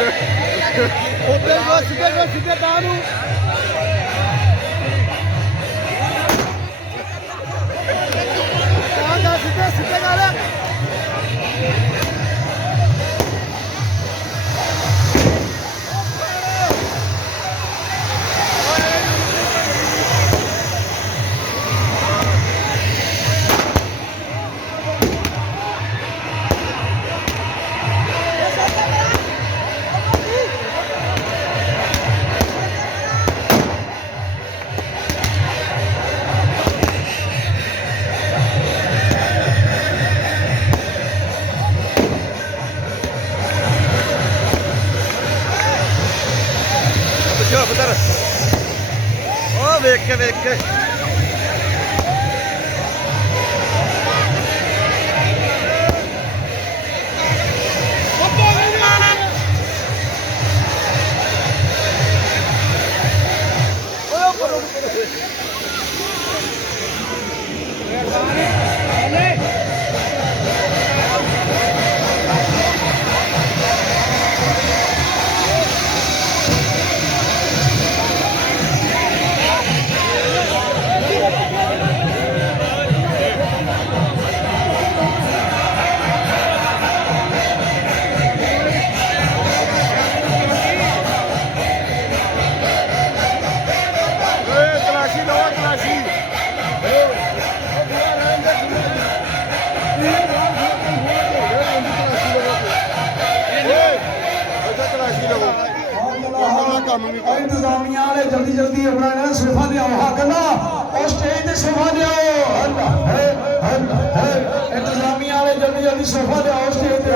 ਉੱਤੇ ਜੋ ਸਿੱਧੇ ਤਾਂ ਨੂੰ ਤਾਂ ਸਿੱਧੇ ਕਰ ਪੁੱਤਰ ਉਹ ਵੇਖ ਕੇ इंतजामिया वाले जल्दी अपना सोफा लियाओ हाँ कहना और स्टेज पे सोफा लियाओ इंतजामिया वाले जल्दी सोफा लियाओ स्टेज पे